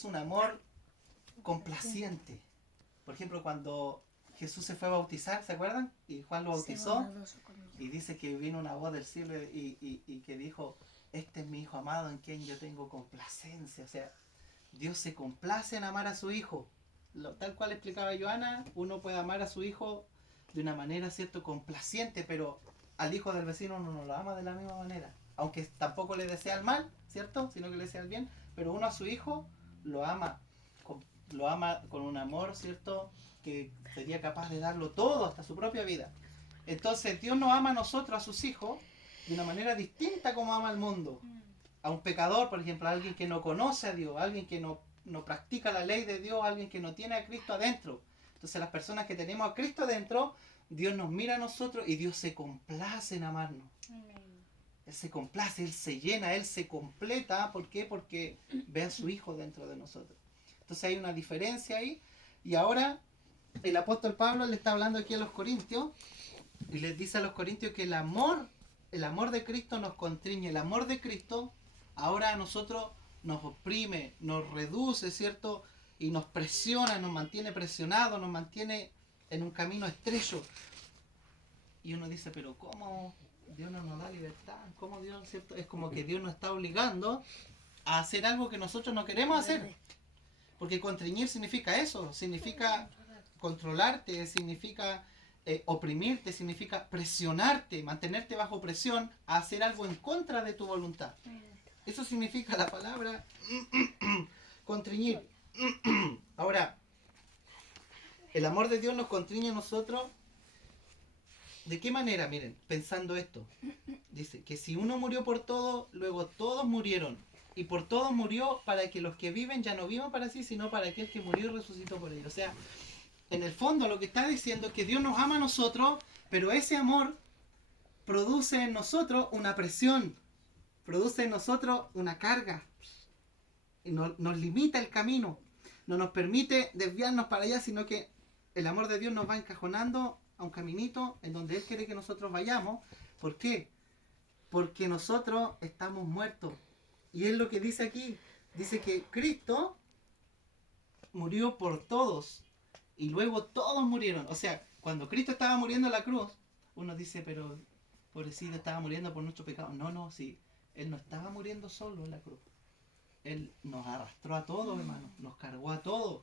es un amor complaciente. Por ejemplo, cuando Jesús se fue a bautizar, ¿se acuerdan? Y Juan lo bautizó. Y dice que vino una voz del cielo y que dijo, este es mi hijo amado en quien yo tengo complacencia. O sea, Dios se complace en amar a su hijo. Tal cual explicaba Joana, uno puede amar a su hijo de una manera, ¿cierto?, complaciente, pero al hijo del vecino uno no lo ama de la misma manera. Aunque tampoco le desea el mal, ¿cierto?, sino que le desea el bien, pero uno a su hijo lo ama con un amor, ¿cierto?, que sería capaz de darlo todo, hasta su propia vida. Entonces Dios nos ama a nosotros, a sus hijos, de una manera distinta como ama al mundo. A un pecador, por ejemplo, a alguien que no conoce a Dios, a alguien que no practica la ley de Dios, a alguien que no tiene a Cristo adentro. Entonces las personas que tenemos a Cristo adentro, Dios nos mira a nosotros y Dios se complace en amarnos. Él se complace, Él se llena, Él se completa. ¿Por qué? Porque ve a su Hijo dentro de nosotros. Entonces hay una diferencia ahí. Y ahora el apóstol Pablo le está hablando aquí a los corintios y les dice a los corintios que el amor de Cristo nos constriñe. El amor de Cristo ahora a nosotros nos oprime, nos reduce, ¿cierto? Y nos presiona, nos mantiene presionados, nos mantiene en un camino estrecho. Y uno dice, pero ¿cómo Dios no nos da libertad? ¿Cómo Dios, ¿cierto? Es como que Dios nos está obligando a hacer algo que nosotros no queremos hacer. Porque constreñir significa eso, significa controlarte, significa oprimirte, significa presionarte, mantenerte bajo presión a hacer algo en contra de tu voluntad. Eso significa la palabra constreñir. Ahora, el amor de Dios nos constriñe a nosotros. ¿De qué manera? Miren, pensando esto. Dice que si uno murió por todo, luego todos murieron. Y por todos murió para que los que viven ya no vivan para sí, sino para aquel que murió y resucitó por ellos. O sea, en el fondo lo que está diciendo es que Dios nos ama a nosotros, pero ese amor produce en nosotros una presión, produce en nosotros una carga. Y nos limita el camino, no nos permite desviarnos para allá, sino que el amor de Dios nos va encajonando a un caminito en donde Él quiere que nosotros vayamos. ¿Por qué? Porque nosotros estamos muertos. Y es lo que dice aquí. Dice que Cristo murió por todos. Y luego todos murieron. O sea, cuando Cristo estaba muriendo en la cruz, uno dice, pero pobrecito, estaba muriendo por nuestro pecado. No, sí. Él no estaba muriendo solo en la cruz. Él nos arrastró a todos, hermano. Nos cargó a todos.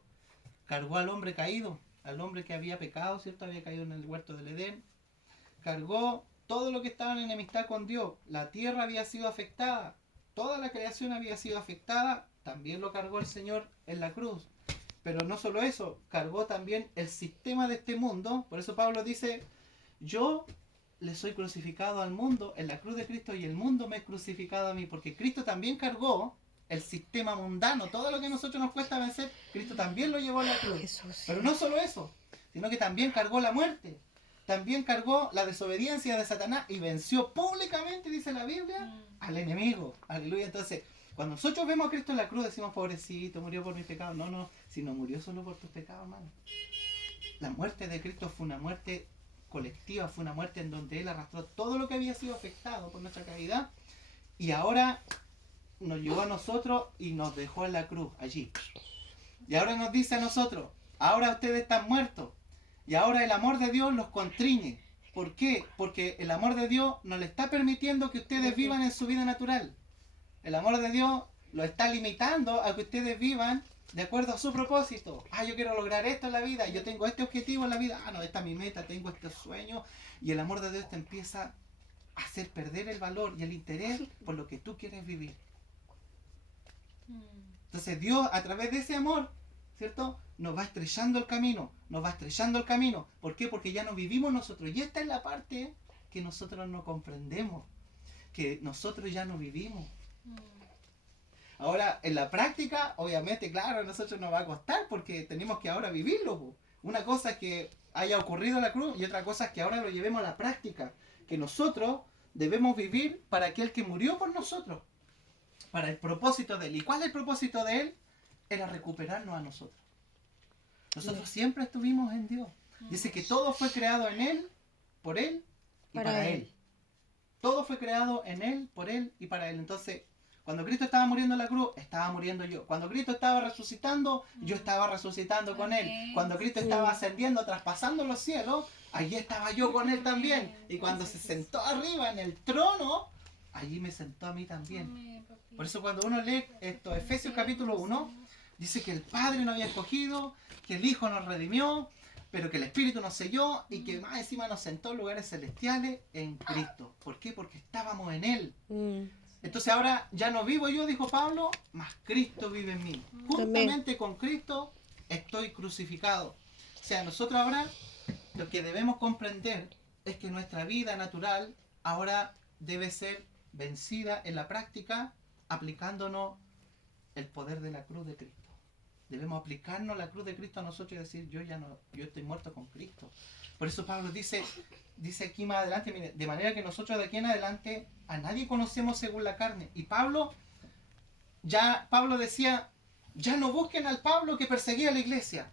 Cargó al hombre caído. Al hombre que había pecado, ¿cierto? Había caído en el huerto del Edén. Cargó todo lo que estaba en enemistad con Dios. La tierra había sido afectada. Toda la creación había sido afectada. También lo cargó el Señor en la cruz. Pero no solo eso, cargó también el sistema de este mundo. Por eso Pablo dice, yo le soy crucificado al mundo en la cruz de Cristo y el mundo me es crucificado a mí. Porque Cristo también cargó el sistema mundano. Todo lo que a nosotros nos cuesta vencer, Cristo también lo llevó en la cruz. Jesús. Pero no solo eso, sino que también cargó la muerte. También cargó la desobediencia de Satanás y venció públicamente, dice la Biblia, al enemigo. Aleluya. Entonces, cuando nosotros vemos a Cristo en la cruz, decimos, pobrecito, murió por mis pecados. No, si no murió solo por tus pecados, hermano. La muerte de Cristo fue una muerte colectiva, fue una muerte en donde Él arrastró todo lo que había sido afectado por nuestra caída y ahora nos llevó a nosotros y nos dejó en la cruz, allí. Y ahora nos dice a nosotros, ahora ustedes están muertos. Y ahora el amor de Dios los constriñe. ¿Por qué? Porque el amor de Dios no le está permitiendo que ustedes vivan en su vida natural. El amor de Dios lo está limitando a que ustedes vivan de acuerdo a su propósito. Yo quiero lograr esto en la vida, yo tengo este objetivo en la vida. No, esta es mi meta, tengo este sueño. Y el amor de Dios te empieza a hacer perder el valor y el interés por lo que tú quieres vivir. Entonces Dios, a través de ese amor, ¿cierto?, nos va estrellando el camino, ¿Por qué? Porque ya no vivimos nosotros. Y esta es la parte que nosotros no comprendemos, que nosotros ya no vivimos. Ahora, en la práctica, obviamente, claro, a nosotros nos va a costar porque tenemos que ahora vivirlo. Una cosa es que haya ocurrido en la cruz y otra cosa es que ahora lo llevemos a la práctica, que nosotros debemos vivir para aquel que murió por nosotros, para el propósito de Él. ¿Y cuál es el propósito de Él? Era recuperarnos a nosotros. Nosotros siempre estuvimos en Dios. Dice que todo fue creado en Él, por Él y para Él. Todo fue creado en Él, por Él y para Él. Entonces, Cuando Cristo estaba muriendo en la cruz, estaba muriendo yo. Cuando Cristo estaba resucitando, yo estaba resucitando con Él. Cuando Cristo estaba ascendiendo, traspasando los cielos, allí estaba yo con Él también. Y cuando se sentó arriba en el trono, allí me sentó a mí también. Por eso cuando uno lee esto, Efesios capítulo 1, dice que el Padre nos había escogido, que el Hijo nos redimió, pero que el Espíritu nos selló y que más encima nos sentó en lugares celestiales en Cristo. ¿Por qué? Porque estábamos en Él. Entonces ahora ya no vivo yo, dijo Pablo, mas Cristo vive en mí. Juntamente con Cristo estoy crucificado. O sea, nosotros ahora lo que debemos comprender es que nuestra vida natural ahora debe ser vencida en la práctica aplicándonos el poder de la cruz de Cristo. Debemos aplicarnos la cruz de Cristo a nosotros y decir, yo estoy muerto con Cristo. Por eso Pablo dice aquí más adelante, mire, de manera que nosotros de aquí en adelante a nadie conocemos según la carne. Y Pablo decía, ya no busquen al Pablo que perseguía a la iglesia.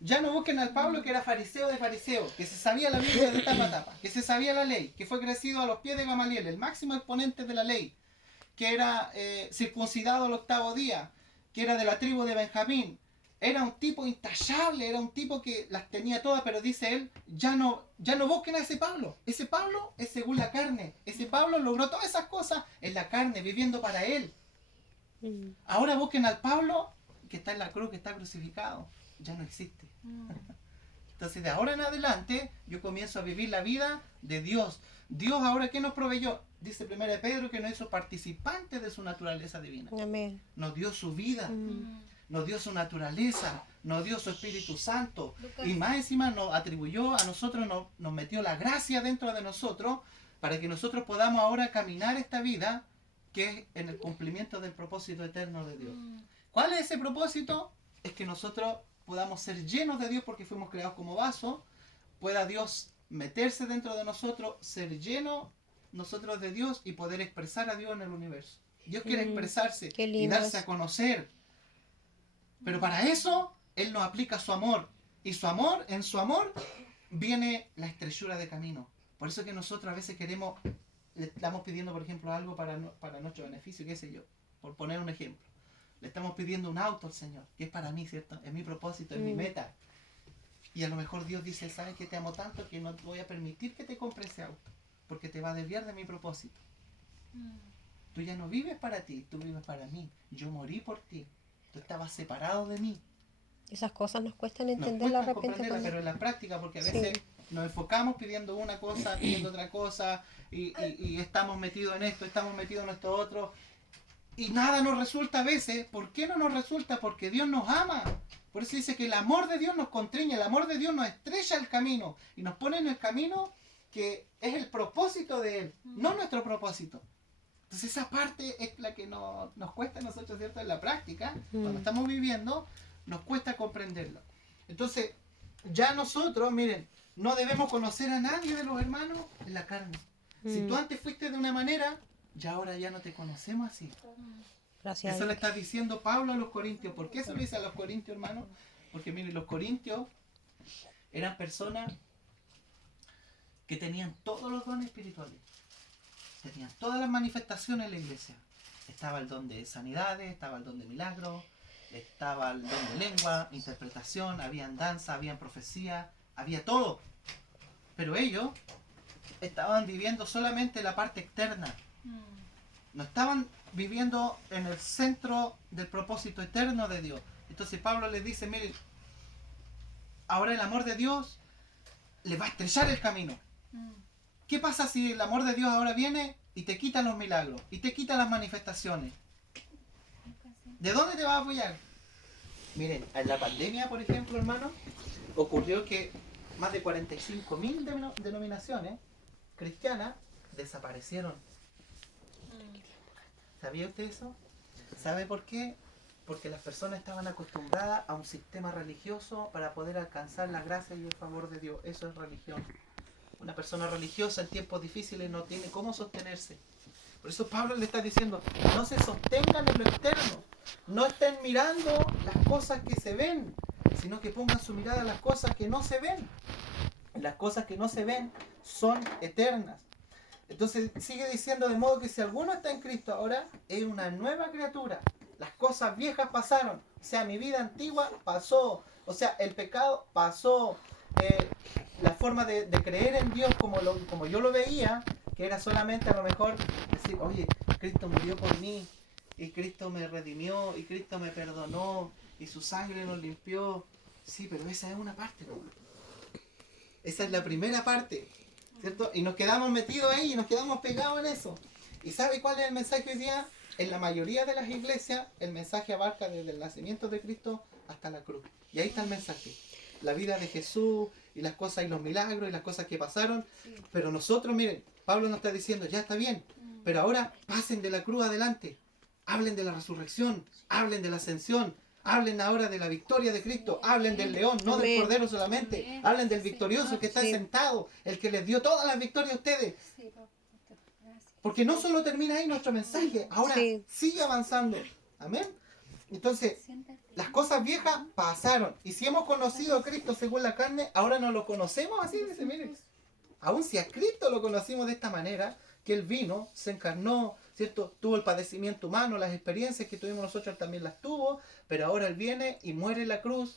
Ya no busquen al Pablo que era fariseo de fariseos, que se sabía la Biblia de tapa a tapa, que se sabía la ley, que fue crecido a los pies de Gamaliel, el máximo exponente de la ley, que era circuncidado al 8º día, que era de la tribu de Benjamín. Era un tipo intachable, era un tipo que las tenía todas, pero dice él, ya no busquen a ese Pablo. Ese Pablo es según la carne. Ese Pablo logró todas esas cosas en la carne, viviendo para él. Ahora busquen al Pablo que está en la cruz, que está crucificado. Ya no existe. Entonces de ahora en adelante yo comienzo a vivir la vida de Dios. Dios ahora, ¿qué nos proveyó? Dice 1 Pedro que nos hizo participantes de su naturaleza divina. Amén. Nos dio su vida. Nos dio su naturaleza, nos dio su Espíritu Santo y más encima nos atribuyó a nosotros, nos metió la gracia dentro de nosotros para que nosotros podamos ahora caminar esta vida que es en el cumplimiento del propósito eterno de Dios. ¿Cuál es ese propósito? Es que nosotros podamos ser llenos de Dios porque fuimos creados como vasos, pueda Dios meterse dentro de nosotros, ser llenos nosotros de Dios y poder expresar a Dios en el universo. Dios quiere expresarse y darse a conocer. Pero para eso, Él nos aplica su amor. Y en su amor, viene la estrechura de camino. Por eso que nosotros a veces le estamos pidiendo, por ejemplo, algo para nuestro beneficio, qué sé yo, por poner un ejemplo. Le estamos pidiendo un auto al Señor, que es para mí, ¿cierto? Es mi propósito, es mi meta. Y a lo mejor Dios dice, ¿sabes que te amo tanto que no voy a permitir que te compre ese auto? Porque te va a desviar de mi propósito. Tú ya no vives para ti, tú vives para mí. Yo morí por ti. Tú estabas separado de mí. Esas cosas nos cuestan entenderlas de repente. Pero en la práctica, porque a veces nos enfocamos pidiendo una cosa, pidiendo otra cosa, y estamos metidos en esto, estamos metidos en esto otro, y nada nos resulta a veces. ¿Por qué no nos resulta? Porque Dios nos ama. Por eso dice que el amor de Dios nos constriñe, el amor de Dios nos estrecha el camino, y nos pone en el camino que es el propósito de Él, no nuestro propósito. Entonces esa parte es la que nos cuesta a nosotros, ¿cierto? En la práctica, cuando estamos viviendo, nos cuesta comprenderlo. Entonces, ya nosotros, miren, no debemos conocer a nadie de los hermanos en la carne. Si tú antes fuiste de una manera, ya ahora ya no te conocemos así. Gracias. Eso le está diciendo Pablo a los corintios. ¿Por qué eso le dice a los corintios, hermanos? Porque miren, los corintios eran personas que tenían todos los dones espirituales. Tenían todas las manifestaciones en la iglesia. Estaba el don de sanidades, estaba el don de milagros, estaba el don de lengua, interpretación, habían danza, habían profecía, había todo. Pero ellos estaban viviendo solamente la parte externa. No estaban viviendo en el centro del propósito eterno de Dios. Entonces Pablo les dice, miren, ahora el amor de Dios les va a estrechar el camino. ¿Qué pasa si el amor de Dios ahora viene y te quita los milagros y te quita las manifestaciones? ¿De dónde te vas a apoyar? Miren, en la pandemia, por ejemplo, hermano, ocurrió que más de 45.000 denominaciones cristianas desaparecieron. ¿Sabía usted eso? ¿Sabe por qué? Porque las personas estaban acostumbradas a un sistema religioso para poder alcanzar la gracia y el favor de Dios. Eso es religión. Una persona religiosa en tiempos difíciles no tiene cómo sostenerse. Por eso Pablo le está diciendo, no se sostengan en lo externo, no estén mirando las cosas que se ven, sino que pongan su mirada en las cosas que no se ven. Las cosas que no se ven son eternas. Entonces sigue diciendo, de modo que si alguno está en Cristo ahora, es una nueva criatura. Las cosas viejas pasaron. O sea, mi vida antigua pasó. O sea, el pecado pasó. La forma de creer en Dios como yo lo veía, que era solamente a lo mejor decir, oye, Cristo murió por mí, y Cristo me redimió, y Cristo me perdonó, y su sangre nos limpió. Sí, pero esa es una parte, ¿no? Esa es la primera parte, ¿cierto? Y nos quedamos metidos ahí, y nos quedamos pegados en eso. ¿Y sabe cuál es el mensaje hoy día? En la mayoría de las iglesias, el mensaje abarca desde el nacimiento de Cristo hasta la cruz. Y ahí está el mensaje. La vida de Jesús, y las cosas y los milagros, y las cosas que pasaron. Sí. Pero nosotros, miren, Pablo nos está diciendo, ya está bien, pero ahora pasen de la cruz adelante. Hablen de la resurrección, hablen de la ascensión, hablen ahora de la victoria de Cristo, hablen del león, no del cordero solamente, hablen del victorioso que está sentado, el que les dio todas las victorias a ustedes. Porque no solo termina ahí nuestro mensaje, ahora sigue avanzando. Amén. Entonces, las cosas viejas pasaron. Y si hemos conocido a Cristo según la carne, ahora no lo conocemos así. Dice, miren, aún si a Cristo lo conocimos de esta manera, que Él vino, se encarnó, ¿cierto? Tuvo el padecimiento humano, las experiencias que tuvimos nosotros también las tuvo, pero ahora Él viene y muere en la cruz.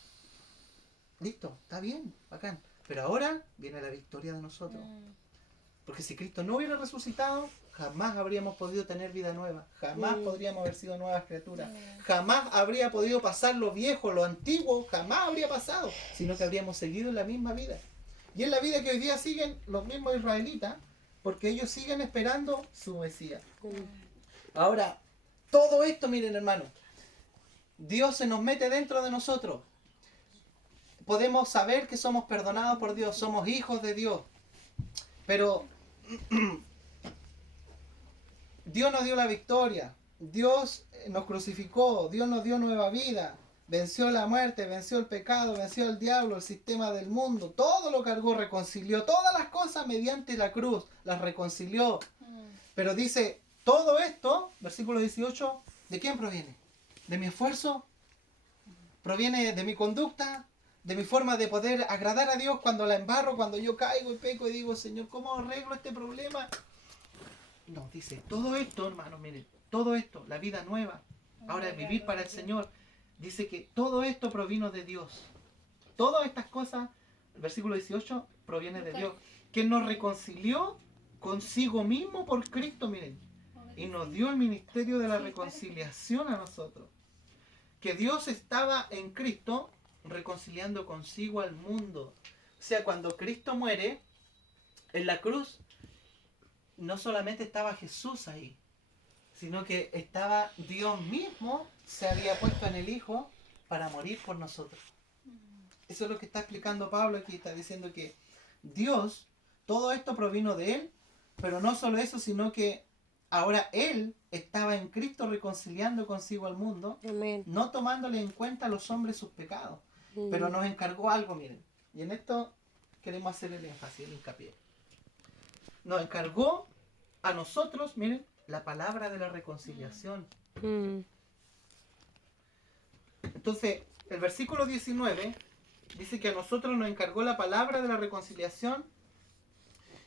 Listo, está bien, bacán. Pero ahora viene la victoria de nosotros. Porque si Cristo no hubiera resucitado, jamás habríamos podido tener vida nueva. Jamás podríamos haber sido nuevas criaturas. Jamás habría podido pasar lo viejo, lo antiguo, jamás habría pasado. Sino que habríamos seguido en la misma vida. Y es la vida que hoy día siguen los mismos israelitas, porque ellos siguen esperando su Mesías. Ahora, todo esto, miren hermanos, Dios se nos mete dentro de nosotros. Podemos saber que somos perdonados por Dios, somos hijos de Dios. Pero Dios nos dio la victoria, Dios nos crucificó, Dios nos dio nueva vida, venció la muerte, venció el pecado, venció el diablo, el sistema del mundo, todo lo cargó, reconcilió todas las cosas mediante la cruz, las reconcilió. Pero dice, todo esto, versículo 18, ¿de quién proviene? ¿De mi esfuerzo? ¿Proviene de mi conducta? ¿De mi forma de poder agradar a Dios cuando la embarro, cuando yo caigo y peco y digo, Señor, ¿cómo arreglo este problema? No, dice, todo esto, hermano, miren, todo esto, la vida nueva, ahora es vivir para el Señor. Dice que todo esto provino de Dios. Todas estas cosas, el versículo 18, proviene de Dios. Que nos reconcilió consigo mismo por Cristo, miren. Y nos dio el ministerio de la reconciliación a nosotros. Que Dios estaba en Cristo reconciliando consigo al mundo. O sea, cuando Cristo muere en la cruz, no solamente estaba Jesús ahí, sino que estaba Dios mismo, se había puesto en el Hijo para morir por nosotros. Eso es lo que está explicando Pablo aquí, está diciendo que Dios, todo esto provino de Él, pero no solo eso, sino que ahora Él estaba en Cristo reconciliando consigo al mundo, Amén. no tomándole en cuenta a los hombres sus pecados. Pero nos encargó algo, miren. Y en esto queremos hacer el énfasis, el hincapié. Nos encargó a nosotros, miren, la palabra de la reconciliación. Entonces, el versículo 19 dice que a nosotros nos encargó la palabra de la reconciliación.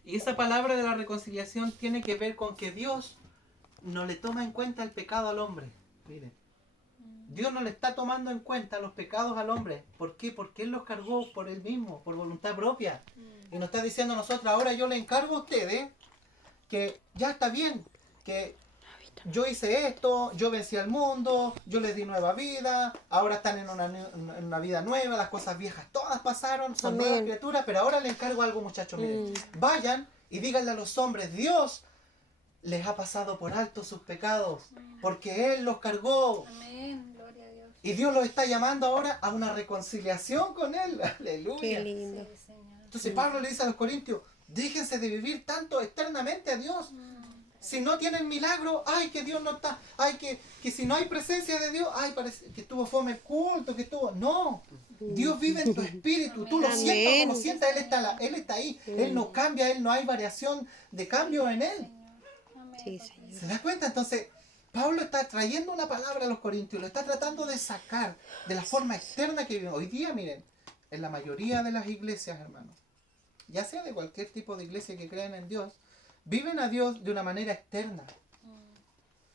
Y esa palabra de la reconciliación tiene que ver con que Dios no le toma en cuenta el pecado al hombre. Miren. Dios no le está tomando en cuenta los pecados al hombre. ¿Por qué? Porque Él los cargó por Él mismo, por voluntad propia. Y nos está diciendo a nosotros, ahora yo le encargo a ustedes que ya está bien, que yo hice esto, yo vencí al mundo, yo les di nueva vida, ahora están en una vida nueva, las cosas viejas todas pasaron, son nuevas criaturas, pero ahora les encargo algo, muchachos, miren, vayan y díganle a los hombres, Dios les ha pasado por alto sus pecados, porque Él los cargó. Amén. Y Dios los está llamando ahora a una reconciliación con Él. Aleluya. Qué lindo. Entonces Pablo le dice a los corintios, déjense de vivir tanto externamente a Dios. Si no tienen milagro, ay, que Dios no está, ay, que si no hay presencia de Dios, ay, parece que estuvo fome el culto, que estuvo... No, Dios vive en tu espíritu, tú lo sientas como sientas, Él está ahí, Él no cambia, no hay variación de cambio en Él. Sí, Señor. ¿Se da cuenta? Entonces, Pablo está trayendo una palabra a los corintios, lo está tratando de sacar de la forma externa que viven. Hoy día, miren, en la mayoría de las iglesias, hermanos, ya sea de cualquier tipo de iglesia que crean en Dios, viven a Dios de una manera externa.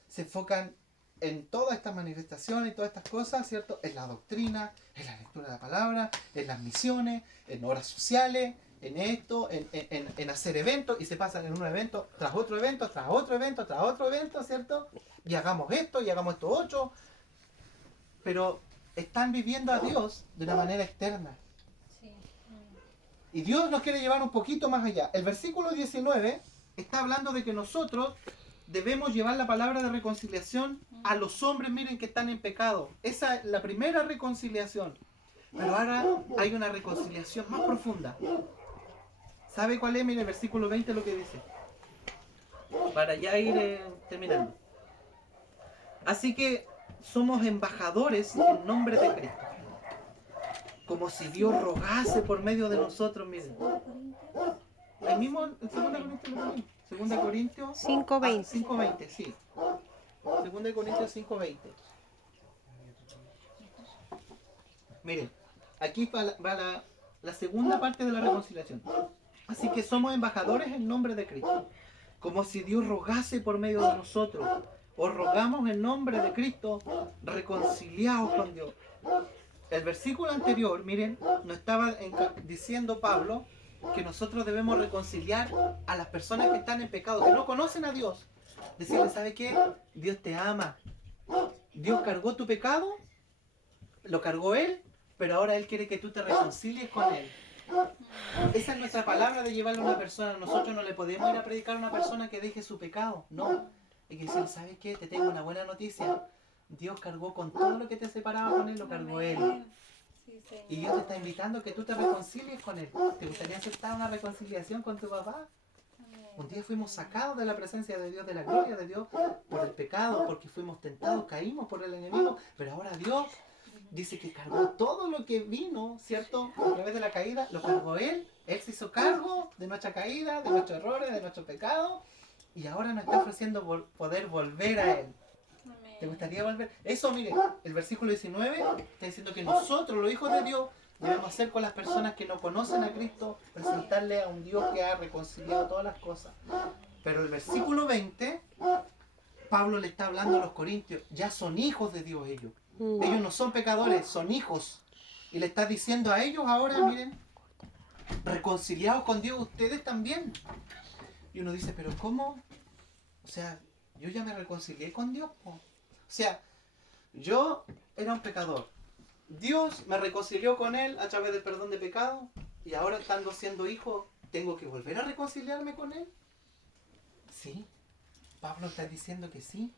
Se enfocan en todas estas manifestaciones y todas estas cosas, ¿cierto? En la doctrina, en la lectura de la palabra, en las misiones, en obras sociales, en esto, en hacer eventos, y se pasan en un evento, tras otro evento, tras otro evento, tras otro evento, ¿cierto? Y hagamos esto otro, pero están viviendo a Dios de una manera externa. Y Dios nos quiere llevar un poquito más allá. El versículo 19 está hablando de que nosotros debemos llevar la palabra de reconciliación a los hombres, miren, que están en pecado. Esa es la primera reconciliación. Pero ahora hay una reconciliación más profunda. ¿Sabe cuál es? Mire, el versículo 20 lo que dice. Para ya ir terminando. Así que somos embajadores en nombre de Cristo. Como si Dios rogase por medio de nosotros, miren. El mismo, en 2 Corintios 5:20. 5:20, sí. 2 Corintios 5:20. Miren, aquí va la segunda parte de la reconciliación. Así que somos embajadores en nombre de Cristo. Como si Dios rogase por medio de nosotros. Os rogamos en nombre de Cristo, reconciliaos con Dios. El versículo anterior, miren, nos estaba diciendo Pablo que nosotros debemos reconciliar a las personas que están en pecado, que no conocen a Dios. Decirles, ¿sabe qué? Dios te ama. Dios cargó tu pecado, lo cargó Él, pero ahora Él quiere que tú te reconcilies con Él. Esa es nuestra palabra de llevarle a una persona. Nosotros no le podemos ir a predicar a una persona que deje su pecado. No. Hay que decir, ¿sabes qué? Te tengo una buena noticia. Dios cargó con todo lo que te separaba con Él, lo cargó Él. Y Dios te está invitando a que tú te reconcilies con Él. ¿Te gustaría aceptar una reconciliación con tu papá? Un día fuimos sacados de la presencia de Dios, de la gloria de Dios, por el pecado, porque fuimos tentados, caímos por el enemigo. Pero ahora Dios dice que cargó todo lo que vino, ¿cierto? A través de la caída, lo cargó Él. Él se hizo cargo de nuestra caída, de nuestros errores, de nuestro pecado. Y ahora nos está ofreciendo poder volver a Él. ¿Te gustaría volver? Eso, mire, el versículo 19 está diciendo que nosotros, los hijos de Dios, debemos hacer con las personas que no conocen a Cristo, presentarle a un Dios que ha reconciliado todas las cosas. Pero el versículo 20, Pablo le está hablando a los corintios, ya son hijos de Dios ellos. Ellos no son pecadores, son hijos. Y le está diciendo a ellos ahora, miren, reconciliados con Dios ustedes también. Y uno dice, pero ¿cómo? O sea, yo ya me reconcilié con Dios. O sea, yo era un pecador. Dios me reconcilió con Él a través del perdón de pecado. Y ahora, estando siendo hijo, ¿tengo que volver a reconciliarme con Él? Sí. Pablo está diciendo que sí.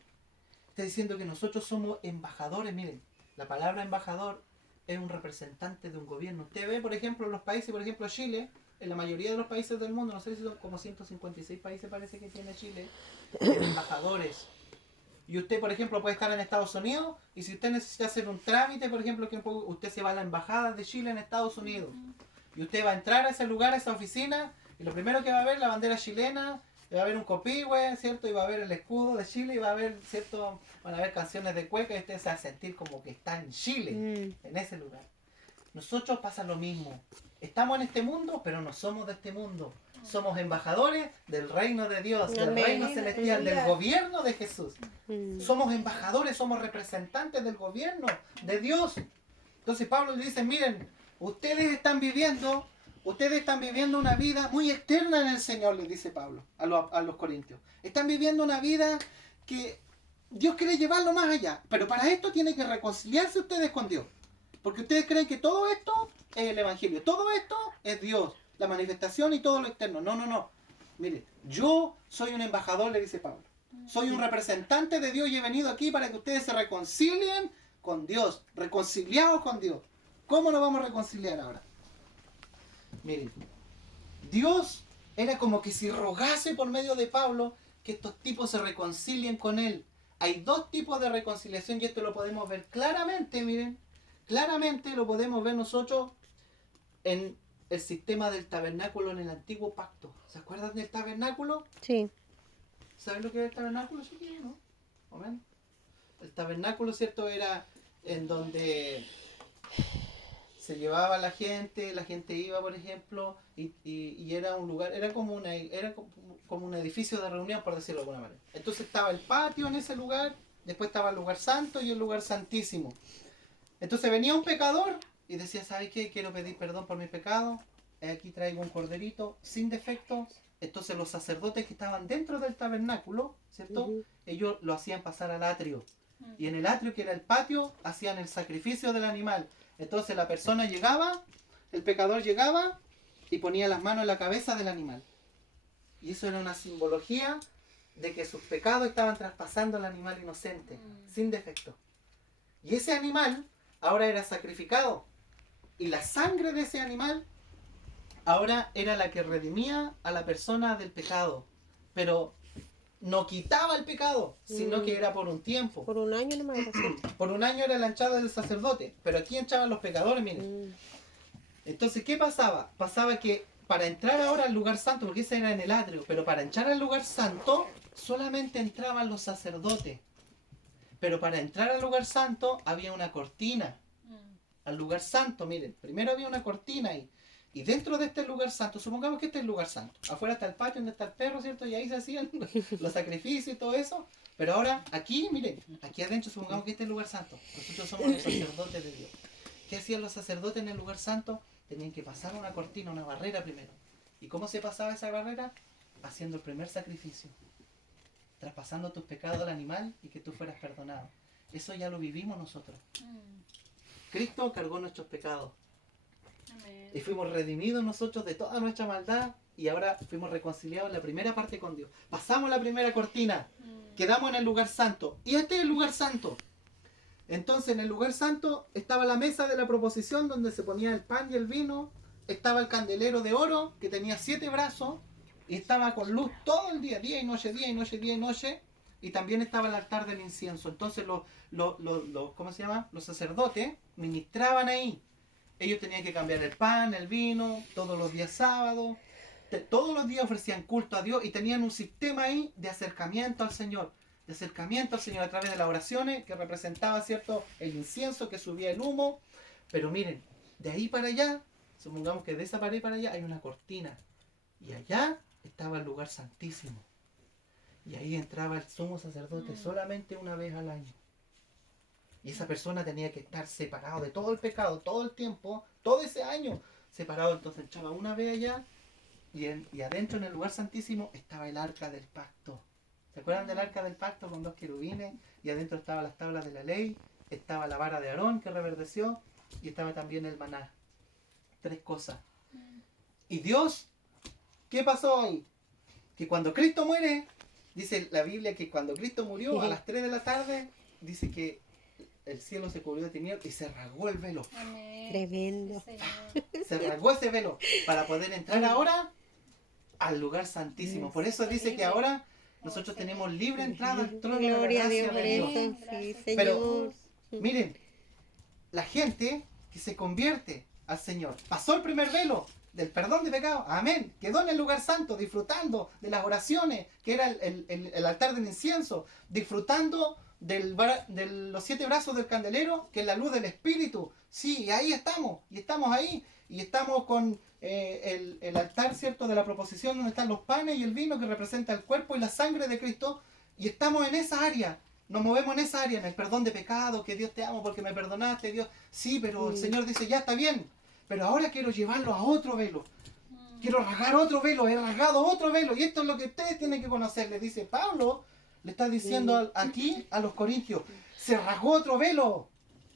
Está diciendo que nosotros somos embajadores. Miren, la palabra embajador es un representante de un gobierno. Usted ve, por ejemplo, en los países, por ejemplo, Chile, en la mayoría de los países del mundo, no sé si son como 156 países parece que tiene Chile, tiene embajadores. Y usted, por ejemplo, puede estar en Estados Unidos y si usted necesita hacer un trámite, por ejemplo, usted se va a la embajada de Chile en Estados Unidos. Y usted va a entrar a ese lugar, a esa oficina, y lo primero que va a ver es la bandera chilena, y va a haber un copihue, ¿cierto? Y va a ver el escudo de Chile, y va a haber, ¿cierto? Van a haber canciones de cueca, y usted se va a sentir como que está en Chile, en ese lugar. Nosotros pasa lo mismo. Estamos en este mundo, pero no somos de este mundo. Somos embajadores del reino de Dios, del reino celestial, del gobierno de Jesús. Somos embajadores, somos representantes del gobierno de Dios. Entonces Pablo le dice, miren, ustedes están viviendo una vida muy externa en el Señor, le dice Pablo a los corintios. Están viviendo una vida que Dios quiere llevarlo más allá. Pero para esto tienen que reconciliarse ustedes con Dios. Porque ustedes creen que todo esto es el Evangelio. Todo esto es Dios. La manifestación y todo lo externo. No. Mire, yo soy un embajador, le dice Pablo. Soy un representante de Dios y he venido aquí para que ustedes se reconcilien con Dios. Reconciliados con Dios. ¿Cómo nos vamos a reconciliar ahora? Miren, Dios era como que si rogase por medio de Pablo que estos tipos se reconcilien con Él. Hay dos tipos de reconciliación y esto lo podemos ver claramente, miren. Claramente lo podemos ver nosotros en el sistema del tabernáculo en el antiguo pacto. ¿Se acuerdan del tabernáculo? Sí. ¿Saben lo que es el tabernáculo? Sí, ¿no? ¿Amén? El tabernáculo, ¿cierto? Era en donde se llevaba a la gente iba, por ejemplo, y era un lugar, era como un edificio de reunión, por decirlo de alguna manera. Entonces estaba el patio en ese lugar, después estaba el lugar santo y el lugar santísimo. Entonces venía un pecador y decía, ¿sabes qué? Quiero pedir perdón por mis pecados. Aquí traigo un corderito sin defectos. Entonces los sacerdotes que estaban dentro del tabernáculo, ¿cierto? Ellos lo hacían pasar al atrio. Y en el atrio, que era el patio, hacían el sacrificio del animal. Entonces la persona llegaba, el pecador llegaba y ponía las manos en la cabeza del animal. Y eso era una simbología de que sus pecados estaban traspasando al animal inocente, sin defecto. Y ese animal ahora era sacrificado. Y la sangre de ese animal ahora era la que redimía a la persona del pecado. Pero no quitaba el pecado, sino que era por un tiempo. Por un año nomás. Por un año era la hinchada del sacerdote. Pero aquí hinchaban los pecadores, miren. Entonces, ¿qué pasaba? Pasaba que para entrar ahora al lugar santo, porque ese era en el atrio, pero para entrar al lugar santo solamente entraban los sacerdotes. Pero para entrar al lugar santo había una cortina. Al lugar santo, miren, primero había una cortina ahí. Y dentro de este lugar santo, supongamos que este es el lugar santo. Afuera está el patio donde está el perro, ¿cierto? Y ahí se hacían los sacrificios y todo eso. Pero ahora, aquí, miren, aquí adentro, supongamos que este es el lugar santo. Nosotros somos los sacerdotes de Dios. ¿Qué hacían los sacerdotes en el lugar santo? Tenían que pasar una cortina, una barrera primero. ¿Y cómo se pasaba esa barrera? Haciendo el primer sacrificio. Traspasando tus pecados al animal y que tú fueras perdonado. Eso ya lo vivimos nosotros. Cristo cargó nuestros pecados. Amén. Y fuimos redimidos nosotros de toda nuestra maldad y ahora fuimos reconciliados en la primera parte con Dios. Pasamos la primera cortina, quedamos en el lugar santo. Y este es el lugar santo. Entonces en el lugar santo estaba la mesa de la proposición donde se ponía el pan y el vino. Estaba el candelero de oro que tenía 7 brazos y estaba con luz todo el día, día y noche, día y noche, día y noche. Y también estaba el altar del incienso. Entonces ¿cómo se llama? Los sacerdotes ministraban ahí. Ellos tenían que cambiar el pan, el vino, todos los días sábados. Todos los días ofrecían culto a Dios y tenían un sistema ahí de acercamiento al Señor. De acercamiento al Señor a través de las oraciones que representaba, ¿cierto?, el incienso que subía el humo. Pero miren, de ahí para allá, supongamos que de esa pared para allá hay una cortina. Y allá estaba el lugar santísimo. Y ahí entraba el sumo sacerdote solamente una vez al año. Y esa persona tenía que estar separado de todo el pecado, todo el tiempo, todo ese año separado. Entonces echaba una vez allá y adentro en el lugar santísimo estaba el arca del pacto. ¿Se acuerdan del arca del pacto con 2 querubines? Y adentro estaban las tablas de la ley, estaba la vara de Aarón que reverdeció y estaba también el maná. 3 cosas. Y Dios, ¿qué pasó ahí? Que cuando Cristo muere, dice la Biblia que cuando Cristo murió a las 3 de la tarde, dice que el cielo se cubrió de tinieblas y se rasgó el velo. Amén. Tremendo. Se rasgó ese velo para poder entrar ahora al lugar santísimo. Por eso dice que ahora nosotros tenemos libre entrada al trono de la gracia de Dios. Sí, pero miren, la gente que se convierte al Señor pasó el primer velo del perdón de pecados, amén, quedó en el lugar santo disfrutando de las oraciones que era el altar del incienso, disfrutando de los 7 brazos del candelero, que es la luz del Espíritu. Sí, ahí estamos, y estamos ahí, y estamos con el altar, ¿cierto?, de la proposición, donde están los panes y el vino que representa el cuerpo y la sangre de Cristo, y estamos en esa área, nos movemos en esa área, en el perdón de pecado, que Dios te amo porque me perdonaste, Dios, sí, pero el Señor dice, ya está bien, pero ahora quiero llevarlo a otro velo, quiero rasgar otro velo, he rasgado otro velo, y esto es lo que ustedes tienen que conocer, les dice Pablo. Le está diciendo aquí a los corintios, se rasgó otro velo.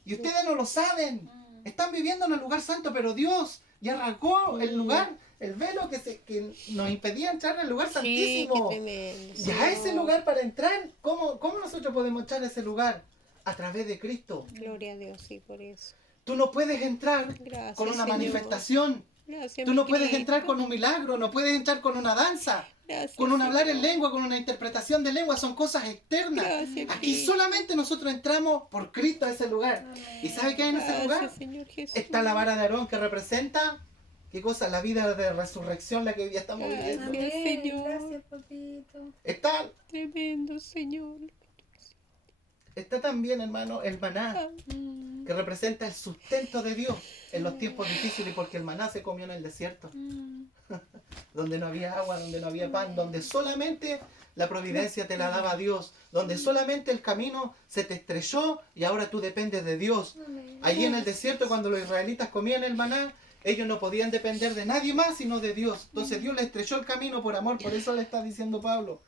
Y ustedes no lo saben. Están viviendo en el lugar santo, pero Dios ya rasgó el lugar, el velo que nos impedía entrar en el lugar santísimo. Y a ese lugar para entrar, ¿cómo nosotros podemos entrar a ese lugar? A través de Cristo. Gloria a Dios, sí, por eso. Tú no puedes entrar con una manifestación. Tú no puedes entrar con un milagro, no puedes entrar con una danza. Gracias, con un hablar en lengua, con una interpretación de lengua, son cosas externas. Gracias, aquí solamente nosotros entramos por Cristo a ese lugar. Amén. ¿Y sabe qué hay en ese lugar? Está la vara de Aarón que representa, ¿qué cosa? La vida de resurrección, la que hoy ya estamos viviendo. Amén, Señor. Gracias, papito. Está tremendo, Señor. está también, hermano, el maná, que representa el sustento de Dios en los tiempos difíciles, porque el maná se comió en el desierto, donde no había agua, donde no había pan, donde solamente la providencia te la daba Dios, donde solamente el camino se te estrelló y ahora tú dependes de Dios. Allí en el desierto, cuando los israelitas comían el maná, ellos no podían depender de nadie más sino de Dios. Entonces Dios les estrechó el camino por amor, por eso le está diciendo Pablo.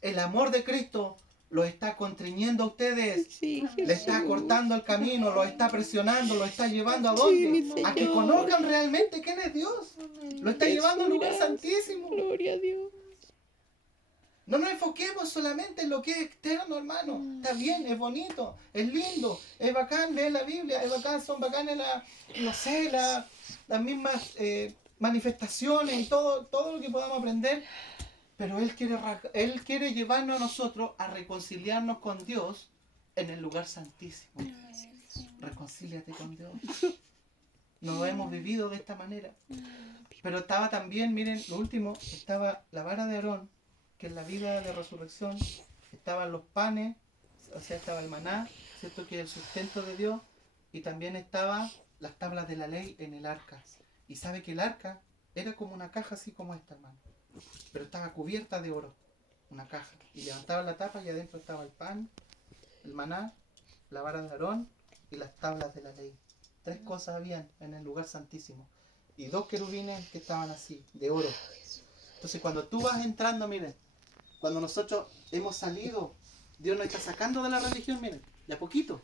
El amor de Cristo los está constriñendo a ustedes, Sí, le está Jesús. cortando el camino, los está presionando, los está llevando a Sí, mi dónde? A que Señor. conozcan realmente quién es Dios. Lo está llevando al lugar Jesús, santísimo. Gloria a Dios. No nos enfoquemos solamente en lo que es externo, hermano. Está bien, es bonito, es lindo, es bacán leer la Biblia, es bacán, son bacanes las mismas manifestaciones y todo lo que podamos aprender. Pero Él quiere llevarnos a nosotros a reconciliarnos con Dios en el lugar santísimo. Reconcíliate con Dios. No lo hemos vivido de esta manera. Pero estaba también, miren, lo último, estaba la vara de Aarón, que en la vida de resurrección estaban los panes, o sea, estaba el maná, ¿cierto? Que es el sustento de Dios, y también estaban las tablas de la ley en el arca. Y sabe que el arca era como una caja así como esta, hermano, pero estaba cubierta de oro, una caja. Y levantaban la tapa y adentro estaba el pan, el maná, la vara de Aarón y las tablas de la ley. 3 cosas habían en el lugar santísimo. Y 2 querubines que estaban así, de oro. Entonces cuando tú vas entrando, miren, cuando nosotros hemos salido, Dios nos está sacando de la religión, miren, de a poquito,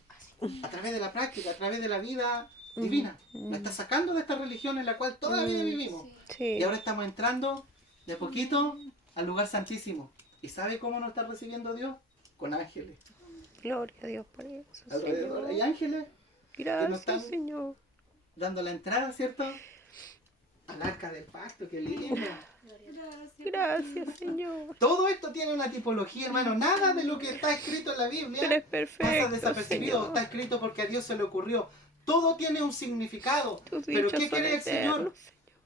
a través de la práctica, a través de la vida divina. Nos está sacando de esta religión en la cual toda la vida vivimos. Sí. Y ahora estamos entrando de a poquito al lugar santísimo. ¿Y sabe cómo nos está recibiendo Dios? Con ángeles. Gloria a Dios por eso, Alrededor hay Señor. ángeles que nos Gracias, están Señor. dando la entrada, ¿cierto? Al arca del pacto, qué lindo. Gracias, Señor. Todo esto tiene una tipología, hermano. Nada de lo que está escrito en la Tú Biblia eres pasa perfecto, desapercibido. Señor. Está escrito porque a Dios se le ocurrió. Todo tiene un significado. Tus ¿Pero dichos qué son quiere el Señor? eternos.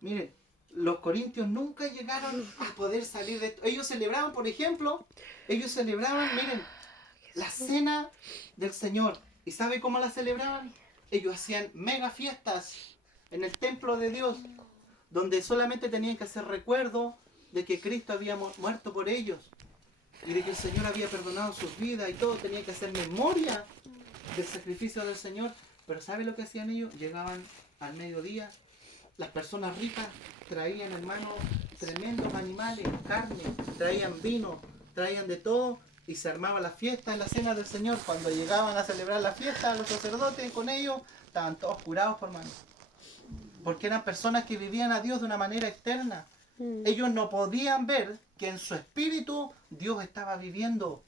Miren, los corintios nunca llegaron a poder salir de esto. Ellos celebraban, por ejemplo, miren, la cena del Señor. ¿Y sabe cómo la celebraban? Ellos hacían mega fiestas en el templo de Dios, donde solamente tenían que hacer recuerdo de que Cristo había muerto por ellos y de que el Señor había perdonado sus vidas y todo. Tenían que hacer memoria del sacrificio del Señor. Pero ¿sabe lo que hacían ellos? Llegaban al mediodía, las personas ricas traían, hermano, tremendos animales, carne, traían vino, traían de todo y se armaba la fiesta en la cena del Señor. Cuando llegaban a celebrar la fiesta, los sacerdotes con ellos estaban todos curados, por hermano, porque eran personas que vivían a Dios de una manera externa. Ellos no podían ver que en su espíritu Dios estaba viviendo.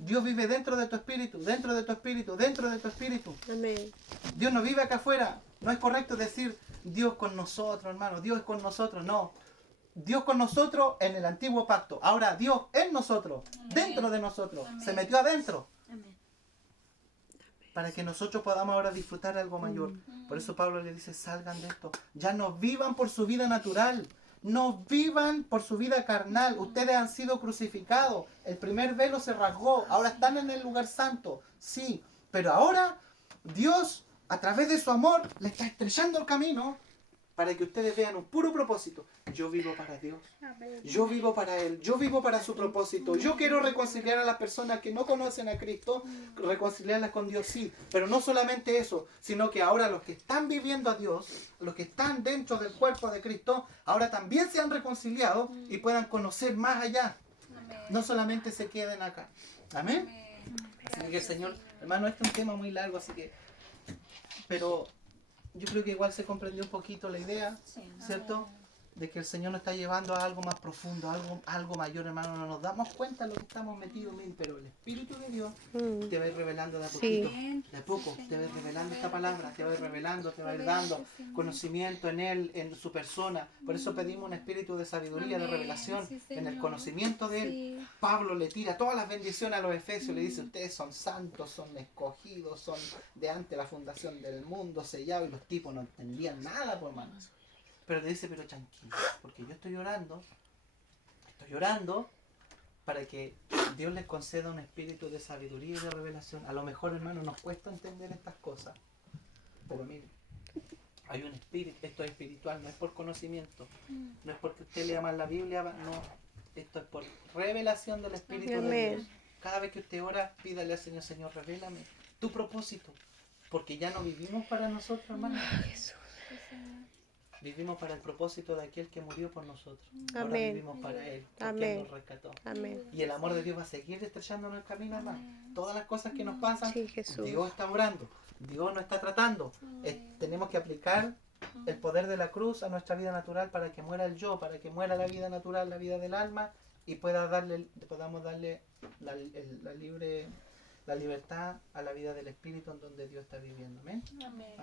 Dios vive dentro de tu espíritu, dentro de tu espíritu, dentro de tu espíritu. Amén. Dios no vive acá afuera. No es correcto decir Dios con nosotros, hermano. Dios es con nosotros. No. Dios con nosotros en el antiguo pacto. Ahora Dios en nosotros, dentro de nosotros. Se metió adentro. Para que nosotros podamos ahora disfrutar de algo mayor. Por eso Pablo le dice, salgan de esto. Ya no vivan por su vida natural. No vivan por su vida carnal. Ustedes han sido crucificados. El primer velo se rasgó. Ahora están en el lugar santo. Sí. Pero ahora Dios, a través de su amor, le está estrellando el camino para que ustedes vean un puro propósito. Yo vivo para Dios. Yo vivo para Él. Yo vivo para su propósito. Yo quiero reconciliar a las personas que no conocen a Cristo, reconciliarlas con Dios, sí. Pero no solamente eso, sino que ahora los que están viviendo a Dios, los que están dentro del cuerpo de Cristo, ahora también se han reconciliado y puedan conocer más allá. No solamente se queden acá. Amén. Así que, Señor, hermano, este es un tema muy largo, así que... Pero yo creo que igual se comprendió un poquito la idea, ¿cierto? De que el Señor nos está llevando a algo más profundo, algo mayor, hermano. No nos damos cuenta de lo que estamos metidos, pero el Espíritu de Dios te va a ir revelando de a poquito, de a poco, te va a ir revelando esta palabra, te va a ir revelando, te va a ir dando conocimiento en Él, en su persona. Por eso pedimos un espíritu de sabiduría, de revelación, en el conocimiento de Él. Pablo le tira todas las bendiciones a los efesios, le dice, ustedes son santos, son escogidos, son de antes de la fundación del mundo, sellados, y los tipos no entendían nada, por hermanos. Pero le dice, pero tranquilo, porque yo estoy llorando para que Dios les conceda un espíritu de sabiduría y de revelación. A lo mejor, hermano, nos cuesta entender estas cosas, pero miren, hay un espíritu, esto es espiritual, no es por conocimiento, no es porque usted lea más la Biblia, no, esto es por revelación del Espíritu de Dios. Cada vez que usted ora, pídale al Señor, Señor, revélame tu propósito, porque ya no vivimos para nosotros, hermano. Jesús. Vivimos para el propósito de aquel que murió por nosotros. Ahora Amén. vivimos para Él, porque Amén. Él nos rescató. Amén. Y el amor de Dios va a seguir estrechándonos el camino, hermano. Todas las cosas que nos pasan, Sí, Jesús. Dios está orando, Dios nos está tratando. Tenemos que aplicar el poder de la cruz a nuestra vida natural para que muera el yo, para que muera la vida natural, la vida del alma, y podamos darle la libertad a la vida del Espíritu en donde Dios está viviendo. Amén. Amén.